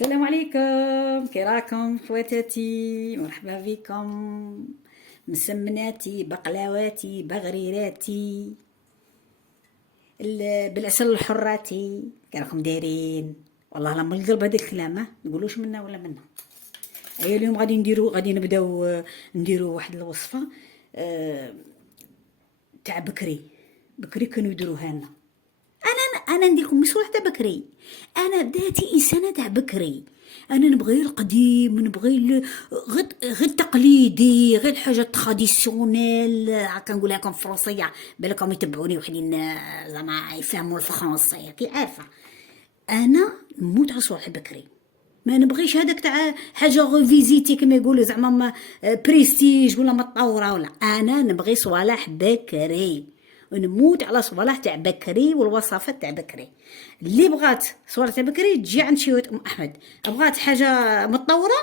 السلام عليكم، كي راكم خواتاتي؟ مرحبا بكم مسمناتي بقلاواتي بغريراتي بالعسل الحراتي. كي راكم دايرين؟ والله لا من القلب هذا الكلام، ما نقولوش منا ولا منا. ايوا اليوم غادي نبداو نديرو واحد الوصفه تاع بكري كانوا يديروها لنا. انا ندير لكم مش واحده بكري. انا ذاتي انسانه تاع بكري. انا نبغي القديم، نبغي غير التقليدي، غير الحاجه تراديسيونيل. هكا نقولها لكم فرنسيه، بالكم يتبعوني وحدين زعما يفهموا الفرنسيه كي عارفه. انا نموت على صوالح بكري، ما نبغيش هذاك تاع حاجه غوفيزيتي كما يقولوا زعما بريستيج ولا متطوره ولا. انا نبغي صوالح بكري ونموت على صوالح تاع بكري والوصفات تاع بكري. اللي بغات صوالح تاع بكري تجي عند شيوت ام احمد، بغات حاجه متطوره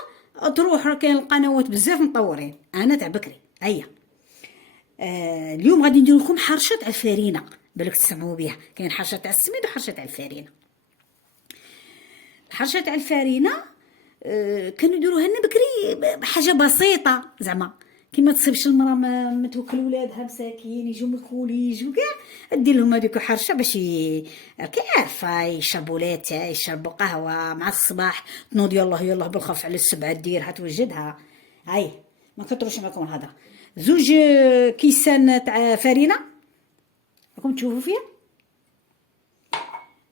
تروح كاين القنوات بزاف مطورين. انا تاع بكري. هيا اليوم غادي ندير لكم حرشه تاع الفارينه، بالك تسمعوا بها. كاين حرشه تاع السميد وحرشه تاع الفارينه. الحرشه تاع الفارينه كانوا يديروها لنا بكري بحاجه بسيطه، زعما كيما تصيبش المراه ما توكل ولادها مساكين يجوا من الكوليج وكاع، دير لهم هذيك حرشه باش كي عارفه يشربوا لاتاي يشربوا قهوه مع الصباح. تنوض يلا يلا بالخف على السبعه ديرها توجدها. هاي ما كتروش معكم هذا. زوج كيسان تاع فرينه راكم تشوفوا فيها.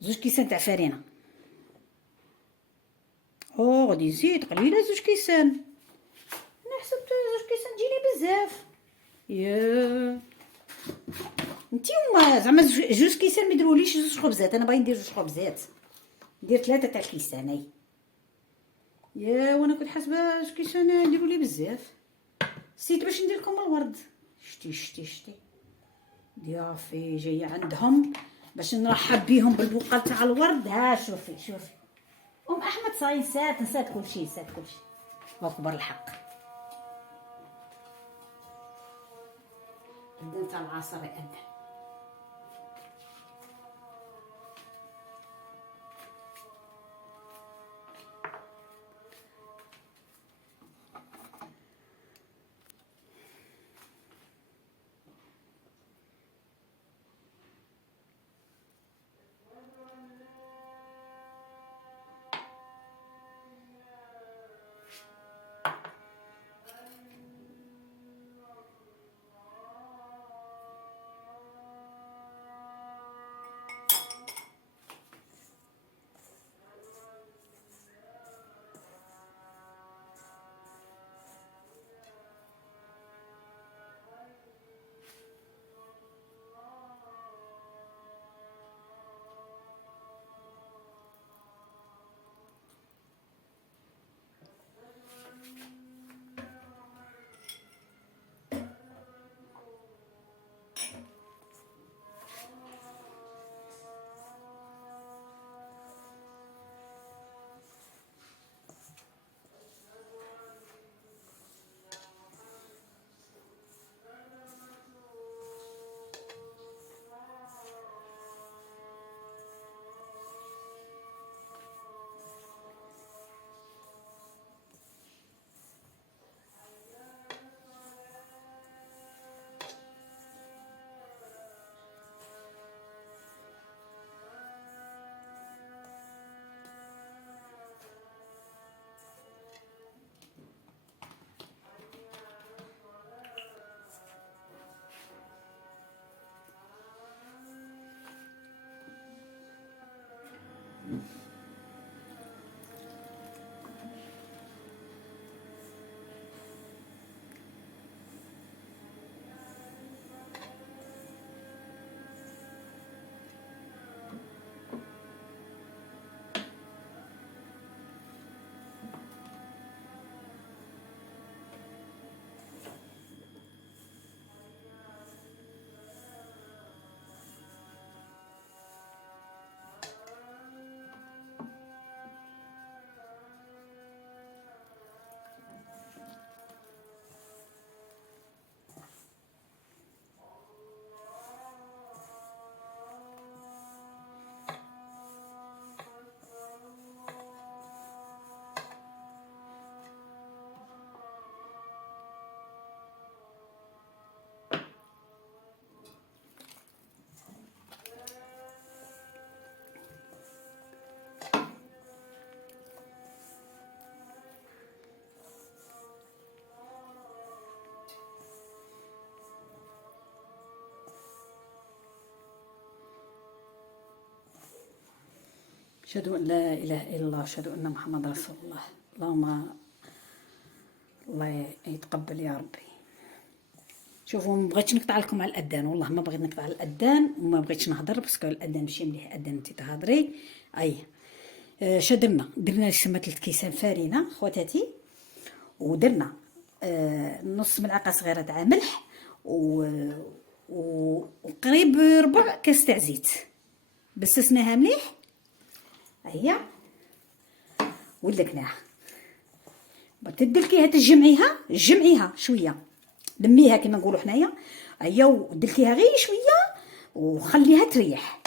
زوج كيسان تاع فرينه. غادي نزيد قليله زوج كيسان. انا حسبت زوج كيسان تجيني بزاف. يا نتيوما زعما جوج كيسان ما يديروليش زوج خبزات. انا باغي ندير زوج خبزات، ندير 3 تاع الكيسان. اي يا وانا كنت حاسبه زوج كيسان يديروا لي بزاف. نسيت باش ندير لكم الورد. شتي ضيافي جايه عندهم باش نرحب بيهم بالبقال تاع الورد. ها شوفي ام احمد صاي نسات كل شيء. اكبر الحق. بدات العصر يأذن. أشهد أن لا إله إلا الله، أشهد أن محمد رسول الله. اللهم الله يتقبل يا ربي. شوفوا ما بغيتش نقطع لكم على الأذان، والله ما بغيت نقطع على الأذان وما بغيتش نهضر باسكو الأذان ماشي مليح. الأذان انت تهضري. درنا سما 3 كيسان فارينه خواتاتي، ودرنا نص ملعقه صغيره تاع ملح وقريب ربع كاس تاع زيت، بسسناها مليح هي ولكناها. تدلكيها تجمعيها شويه، لميها كما نقولوا حنايا هي، ودلكيها غير شويه وخليها تريح.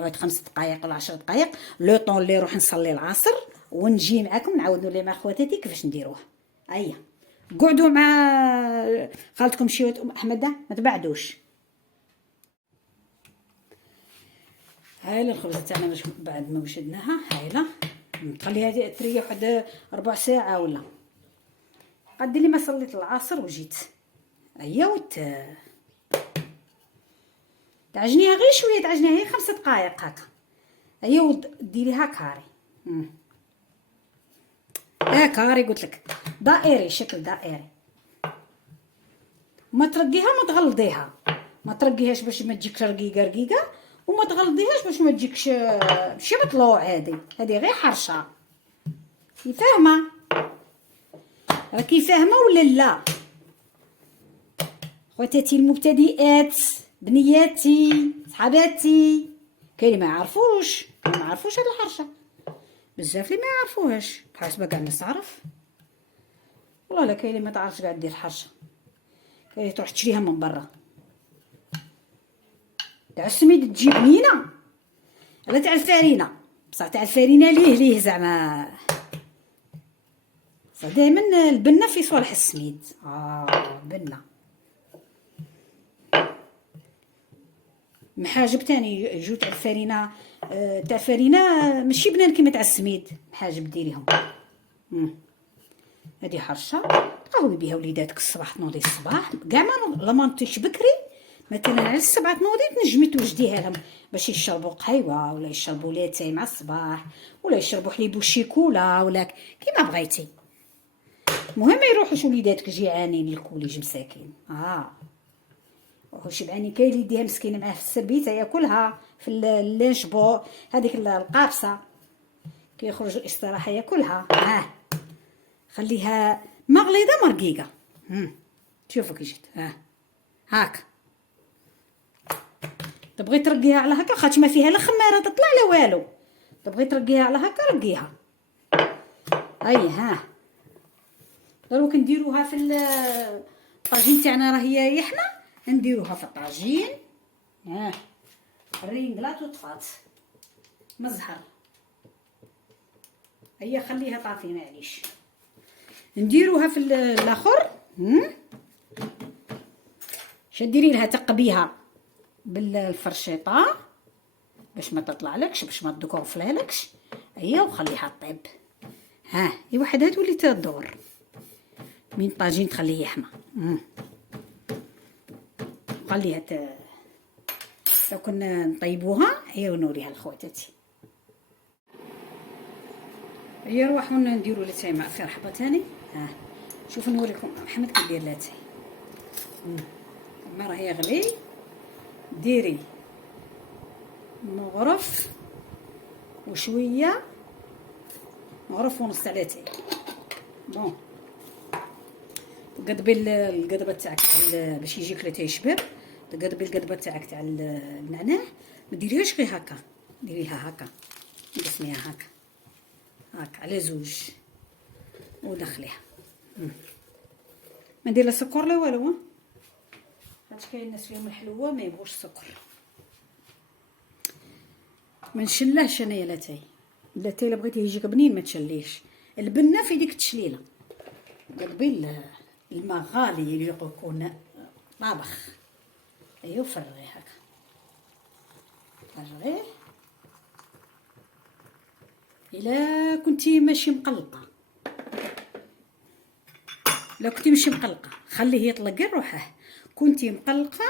واحد 5 دقائق ولا 10 دقائق، لو طون اللي نروح نصلي العصر ونجي معاكم نعاود نولي مع خواتاتي كيفاش نديروها. قعدوا مع خالتكم شويه ام احمد، ما تبعدوش. هايله الخبزه تاعنا باش بعد ما وجدناها، هايله نخليها تريح واحد ربع ساعه ولا قد لي ما صليت العصر وجيت. تعجنيها غير شويه، تعجنيها غير 5 دقائق هكا. وديريها كاري. كاري قلت لك، دائري، شكل دائري. ما ترقيها ما تغلضيها، ما ترقيهاش باش ما تجيكش رقيقه، وما تغلضيهاش باش ما تجيكش ماشي مطلوع. هذه غير حرشه. فاهمه؟ راكي فاهمه ولا لا خواتاتي المبتدئات، بنياتي، صحاباتي؟ كاين ما يعرفوش هاد الحرشه، بزاف اللي ما يعرفوهاش. حاسبه كاع الناس تعرف، والله لا كاين اللي ما تعرفش كاع دير حرشه، كاين اللي تروح تشريها من برا. تاع السميد تجي بنينه، لا تاع الفارينه، بصح تاع الفارينه ليه زعما دائما البنه في صالح السميد. بنه محاجب تاني جو تاع الفارينه، تاع الفارينه ماشي بنان كيما تاع السميد، محاجب ديريهم. هذه حرشه تقهوي بها وليداتك الصباح، تنوضي الصباح كاع ما نطيش بكري، مثلا على 7 تنوضي تنجمي توجديها لهم باش يشربوا قهيوه ولا يشربوا لاتاي مع الصباح ولا يشربوا حليب وشيكولا ولا كيما بغيتي. المهم ما يروحوش وليداتك جيعانين للكوليج مساكين. شبعانين. كاين اللي يديها مسكينه معاه في السربيته ياكلها في اللانشبو، هذيك القابصه كي يخرج الاستراحه ياكلها. خليها مغليظه مرقيقه. شوفوا كي جات هاك. تبغي ترقيها على هكا خاطش ما فيها لا خماره تطلع لا والو، تبغي ترقيها على هكا رقيها. دروك نديروها في الطاجين تاعنا، راهي يحنا نديروها في الطاجين. الرينغلات وطفات مزهر. خليها طافي معليش. نديروها في الاخر. ديري لها تقبيها بالفرشيطه باش ما تطلعلكش، باش ما تدكرفلالكش. وخليها طيب. وحدها تولي تدور من طاجين تخليه يحمى. خليها لو كنا نطيبوها ونوريها لخواتاتي. نروحو نديرو لاتاي مع في رحبه تاني. شوفوا نوريكم محمد كيدير لاتاي. ما راهي غلي، ديري مغرف وشويه، مغرف ونص تاع لاتاي. قدبي القدبه تاعك باش يجيك لاتاي شباب. قدبي القدبه تاعك تاع النعناع، ما ديريهاش غير هكا، ديريها هكا، قسميها هكا على زوج ودخليها. ما ندير لا سكر لا والو، حيت كاين الناس فيهم الحلوه ما يبغوش السكر. ما نشلهش انايا لاتاي الا بغيتيه يجيك بنين ما تشليش. البنه في ديك التشليله. قلبي الماء غالي اللي يكون طابخ. فرغيه هكا، فرغيه. الا كنتي ماشي مقلقه، خليه يطلق روحه. كنتي مقلقه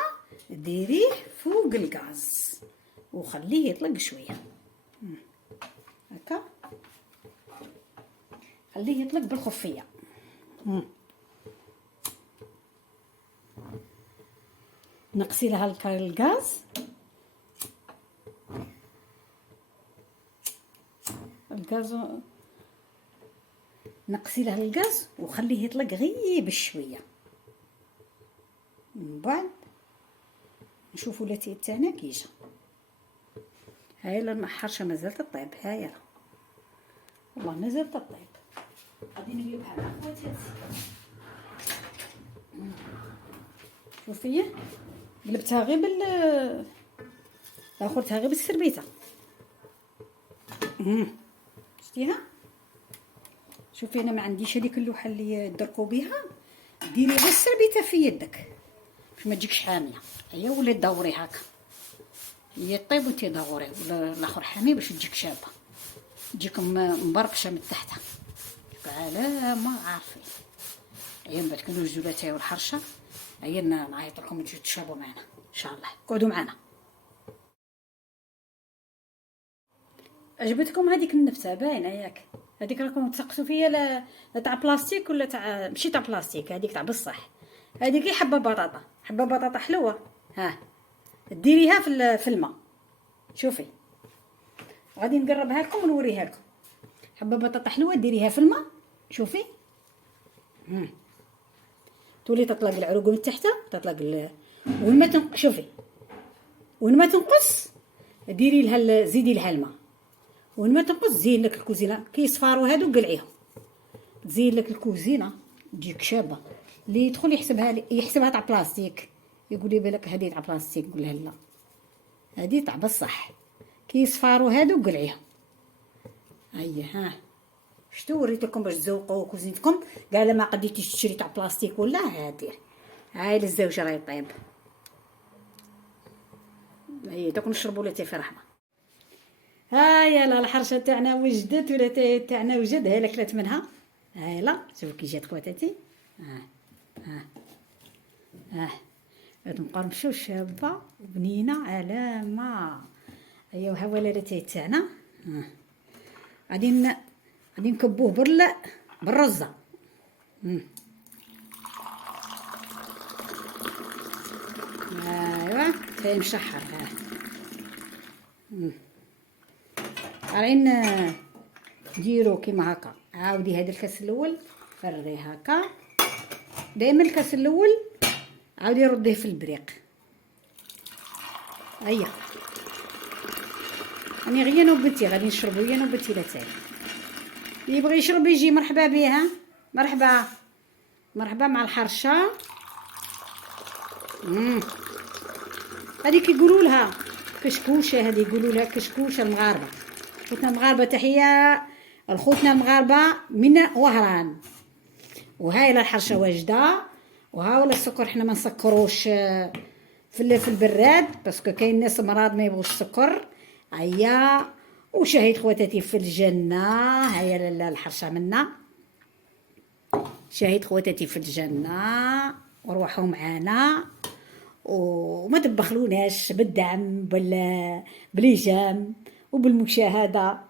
ديريه فوق الغاز وخليه يطلق شويه. خليه يطلق بالخفيه. نقصي لها الغاز، نقصي لها الغاز وخليه يطلق غير بشويه. من بعد نشوفوا لاتي تاعنا كي جا. هاي الحرشه مازالت تطيب، هاي والله مازالت تطيب. غادي نقلبها مع خواتاتي. شوفي قلبتها غير اخرتها غير بالسربيته. شتيها؟ شوفي انا ما عنديش هذيك اللوحه اللي دركو بها، ديري غير السربيته في يدك باش ما تجيكش حاميه. هيا ولا دوري هكا، هي طيب وانتي دوري، ولا الاخر حامي باش تجيك شابه، تجيك مبرقشه من تحتها. على ما عارفين. هيا من بعد كي نوجدو لاتاي والحرشه، هيا نعيط لكم تجيو تشربوا معنا ان شاء الله. قعدوا معنا. عجبتكم هذيك النبته باينه ياك؟ هذيك راكم تسقسوا فيا لا تاع بلاستيك ولا تاع ماشي تاع بلاستيك، هذيك تاع بصح. هذيك حبه بطاطا، حبه بطاطا حلوه. ها ديريها في الماء. شوفي غادي نقربها لكم ونوريها لكم. حبه بطاطا حلوه ديريها في الماء. شوفي تولي تطلق العروق من تحت، تطلق وين ما شوفي وين ما تنقص ديري لها زيدي لها الماء، وين ما تنقص زين لك الكوزينه كي يصفاروا هادو قلعيهم، تزين لك الكوزينه تجيك شابه. اللي يدخل يحسبها تاع بلاستيك، يقول لي بالك هذه تاع بلاستيك، نقول لها لا هذه تاع بصح. كي يصفاروا هادو قلعيهم. هيا ها شتو وريت لكم باش تزوقوا كوزينتكم، قال ما قديتيش تشري تاع بلاستيك ولا هادير. هاي للزوج راهي طيب. هيا دوك نشربوا لاتاي في رحمه. هاي لا الحرشه تاعنا وجدت ولاتاي تاعنا وجد. هاي كلات منها. هاي لا شوفوا كي جات خواتاتي. هاد مقرمشه شابه وبنينه على ما. هيا وها ولا لاتاي تاعنا. غادي نكبوه بالرزه. ايوا تاي مشحر. راين نديرو كيما هكا. عاودي هذا الكاس الاول فرغيه هكا. دائما الكاس الاول عاودي رديه في البريق. هيا راني غير نوبتي غادي نشربو هي نوبتي لاتاي. اللي يبغي يشرب يجي مرحبا بها. مرحبا مع الحرشه. هذيك يقولوا لها كشكوشه، هذه يقولوا لها كشكوشه المغاربه. خوتنا المغاربه تحيه الخوتنا المغاربه من وهران. وهاي الحرشه واجده. وها ولا السكر حنا ما نسكروش في البراد باسكو كاين ناس مرض ما يبغوش السكر. هيا وشاهد خواتاتي في الجنه. هيا لاله الحرشه منا. شاهد خواتاتي في الجنه وروحوا معانا وما تبخلوناش بالدعم بالايجام وبالمشاهده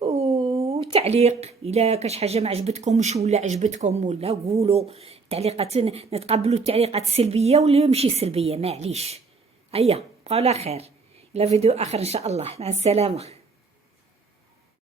والتعليق. الا كاش حاجه ما عجبتكمش ولا عجبتكم ولا قولوا تعليقات. نتقبلوا التعليقات السلبيه واللي ماشي سلبيه معليش. هيا بقاو على خير. الى فيديو اخر ان شاء الله. مع السلامه.